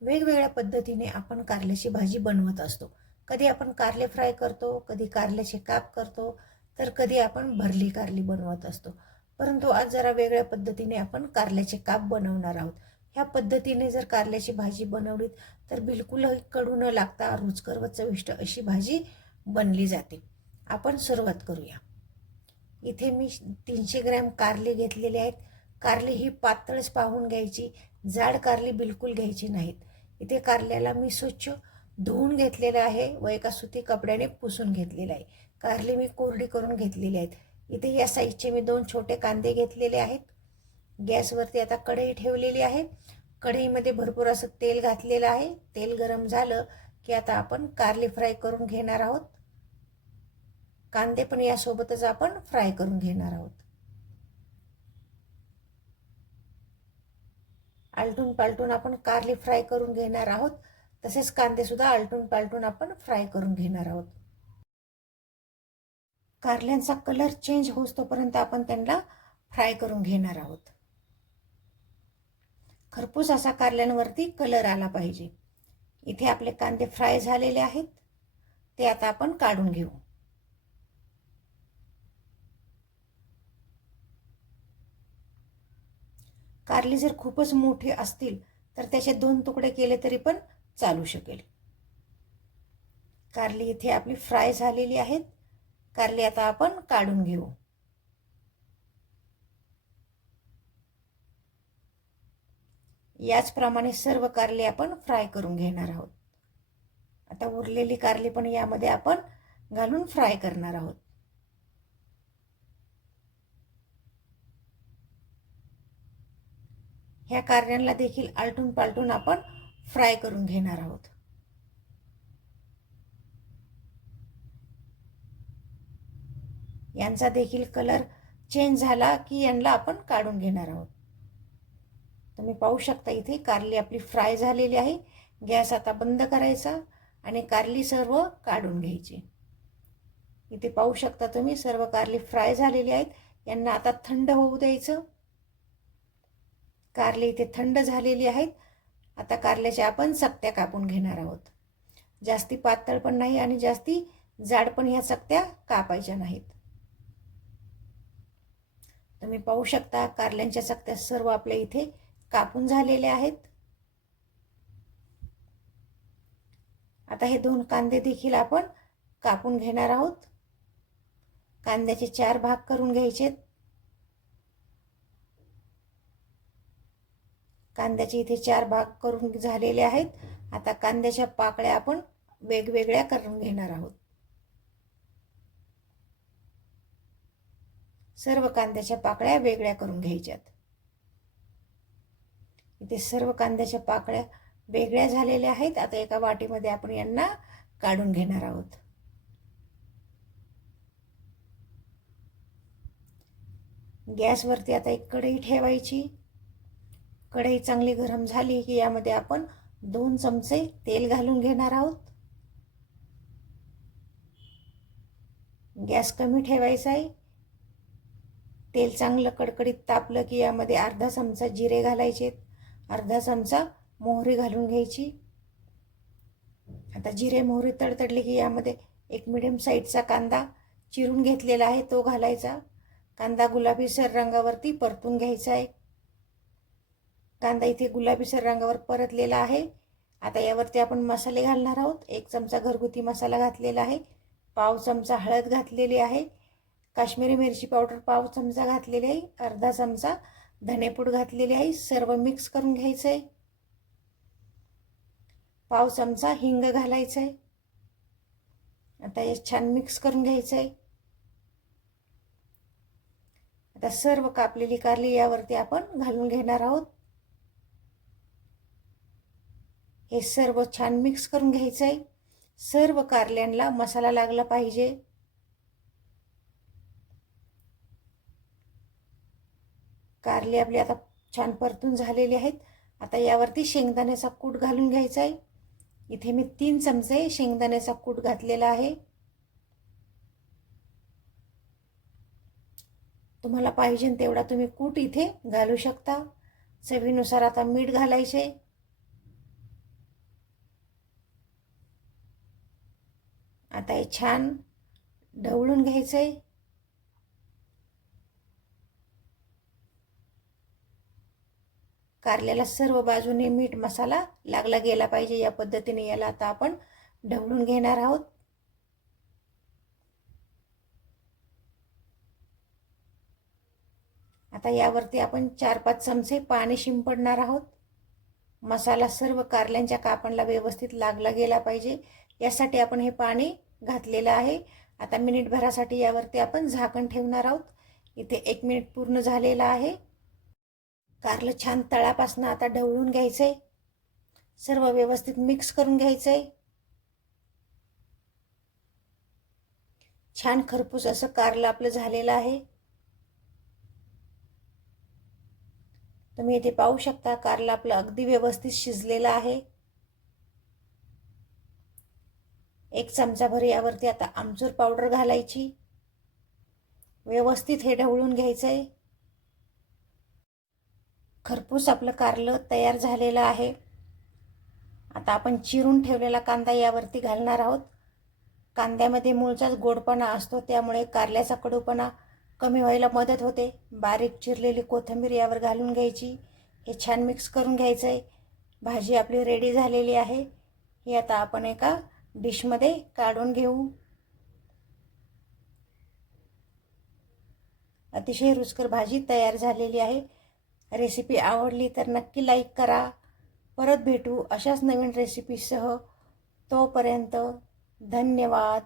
वेगवेगळ्या पद्धतीने आपण कारल्याची भाजी बनवत असतो. कधी आपण कारले फ्राय करतो कधी कारल्याचे काप करतो तर कधी आपण भरली कारली बनवत असतो. परंतु आज जरा वेगळ्या पद्धतीने आपण कारल्याचे काप बनवणार आहोत. ह्या पद्धतीने जर कारल्याची भाजी बनवलीत तर बिलकुलही कडू न लागता रुचकर व चविष्ट अशी भाजी बनली जाते. आपण सुरुवात करूया. इथे मी तीनशे ग्रॅम कारले घेतलेले आहेत. कारले ही पातळच पाहून घ्यायची. जाड कारली बिलकुल घ्यायची नाहीत. इथे कारल्याला मी स्वच्छ धुवून घेतलेलं आहे व एका सुती कपड्याने पुसून घेतलेलं आहे. कारली मी कोरडी करून घेतलेली आहेत. इथे या साईजचे मी दोन छोटे कांदे घेतलेले आहेत. गॅसवरती आता कढई ठेवलेली आहे. कढईमध्ये भरपूर असं तेल घातलेलं आहे. तेल गरम झालं की आता आपण कारली फ्राय करून घेणार आहोत. कांदे पण यासोबतच आपण फ्राय करून घेणार आहोत. आलटून पालटून आपण कारली फ्राय करून घेणार आहोत. तसेच कांदेसुद्धा आलटून पालटून आपण फ्राय करून घेणार आहोत. कारल्यांचा कलर चेंज होतोपर्यंत आपण त्यांना फ्राय करून घेणार आहोत. खरपूस असा कारल्यांवरती कलर आला पाहिजे. इथे आपले कांदे फ्राय झालेले आहेत. ते आता आपण काढून घेऊ. कारली जर खूपच मोठी असतील तर त्याचे दोन तुकडे केले तरी पण चालू शकेल. कारली इथे आपली फ्राय झालेली आहेत. कारली आता आपण काढून घेऊ. याचप्रमाणे सर्व कारली आपण फ्राय करून घेणार आहोत. आता उरलेली कारली पण यामध्ये आपण घालून फ्राय करणार आहोत. ह्या कारण्यांना देखील आलटून पालटून आपण फ्राय करून घेणार आहोत. यांचा देखील कलर चेंज झाला की यांना आपण काढून घेणार आहोत. तुम्ही पाहू शकता इथे कारली आपली फ्राय झालेली आहे. गॅस आता बंद करायचा आणि कारली सर्व काढून घ्यायची. इथे पाहू शकता तुम्ही सर्व कारली फ्राय झालेली आहेत. यांना आता थंड होऊ द्यायचं. कारले इथे थंड झालेली आहेत. आता कारल्याच्या आपण चकत्या कापून घेणार आहोत. जास्ती पातळ पण नाही आणि जास्ती जाड पण ह्या चकत्या कापायच्या नाहीत. तुम्ही पाहू शकता कारल्यांच्या चकत्या सर्व आपल्या इथे कापून झालेल्या आहेत. आता हे दोन कांदे देखील आपण कापून घेणार आहोत. कांद्याचे चार भाग करून घ्यायचेत. कांद्याचे इथे चार भाग करून झालेले आहेत. आता कांद्याच्या पाकळ्या आपण वेगवेगळ्या करून घेणार आहोत. सर्व कांद्याच्या पाकळ्या वेगळ्या करून घ्यायच्यात. इथे सर्व कांद्याच्या पाकळ्या वेगळ्या झालेल्या आहेत. आता एका वाटीमध्ये आपण यांना काढून घेणार आहोत. गॅसवरती आता एक कढई ठेवायची. कढई चांगली गरम झाली की यामध्ये आपण दोन चमचे तेल घालून घेणार आहोत. गॅस कमी ठेवायचा आहे. तेल चांगलं कडकडीत तापलं की यामध्ये अर्धा चमचा जिरे घालायचे. अर्धा चमचा मोहरी घालून घ्यायची. आता जिरे मोहरी तडतडली की यामध्ये एक मिडियम साईजचा कांदा चिरून घेतलेला आहे तो घालायचा. कांदा गुलाबीसर रंगावरती परतून घ्यायचा आहे. कांदा इथे गुलाबीसर रंगावर परतलेला आहे. आता यावरती आपण मसाले घालणार आहोत. एक चमचा घरगुती मसाला घातलेला आहे. पाव चमचा हळद घातलेली आहे. काश्मीरी मिरची पावडर पाव चमचा घातलेली आहे. अर्धा चमचा धनेपूड घातलेली आहे. सर्व मिक्स करून घ्यायचं आहे पाव चमचा हिंग घालायचं आहे आता हे छान मिक्स करून घ्यायचं आहे आता सर्व कापलेली कारली यावरती आपण घालून घेणार आहोत. हे सर्व छान मिक्स करून घ्यायचं आहे. सर्व कारल्यांना मसाला लागला पाहिजे. कारले आपले आता छान परतून झालेले आहेत. आता यावरती शेंगदाण्याचा कूट घालून घ्यायचा आहे. इथे मी तीन चमचे शेंगदाण्याचा कूट घातलेला आहे. तुम्हाला पाहिजे तेवढा तुम्ही कूट इथे घालू शकता. चवीनुसार आता मीठ घालायचे. आता हे छान ढवळून घ्यायचं आहे कारल्याला सर्व बाजूने मीठ मसाला लागला गेला पाहिजे. या पद्धतीने याला आता आपण ढवळून घेणार आहोत. आता यावरती आपण चार पाच चमचे पाणी शिंपडणार आहोत. मसाला सर्व कारल्यांच्या कापणला व्यवस्थित लागला गेला पाहिजे. यासाठी आपण हे पाणी घातलेलं आहे. आता मिनिटभरासाठी यावरती आपण झाकण ठेवणार आहोत. इथे एक मिनिट पूर्ण झालेलं आहे. कारलं छान तळापासनं आता ढवळून घ्यायचं आहे सर्व व्यवस्थित मिक्स करून घ्यायचं आहे छान खरपूस असं कारलं आपलं झालेलं आहे. तुम्ही इथे पाहू शकता कारलं आपलं अगदी व्यवस्थित शिजलेलं आहे. एक चमचाभर यावरती आता आमचूर पावडर घालायची. व्यवस्थित हे ढवळून घ्यायचं आहे खरपूस आपलं कारलं तयार झालेलं आहे. आता आपण चिरून ठेवलेला कांदा यावरती घालणार आहोत. कांद्यामध्ये मूळचाच गोडपणा असतो त्यामुळे कारल्याचा कडूपणा कमी व्हायला मदत होते. बारीक चिरलेली कोथिंबीर यावर घालून घ्यायची. हे छान मिक्स करून घ्यायचं आहे भाजी आपली रेडी झालेली आहे. ही आता आपण एका डिशमध्ये काढून घेऊ. अतिशय रुचकर भाजी तयार झालेली आहे. रेसिपी आवडली तर नक्की लाईक करा. परत भेटू अशाच नवीन रेसिपीसह तोपर्यंत धन्यवाद.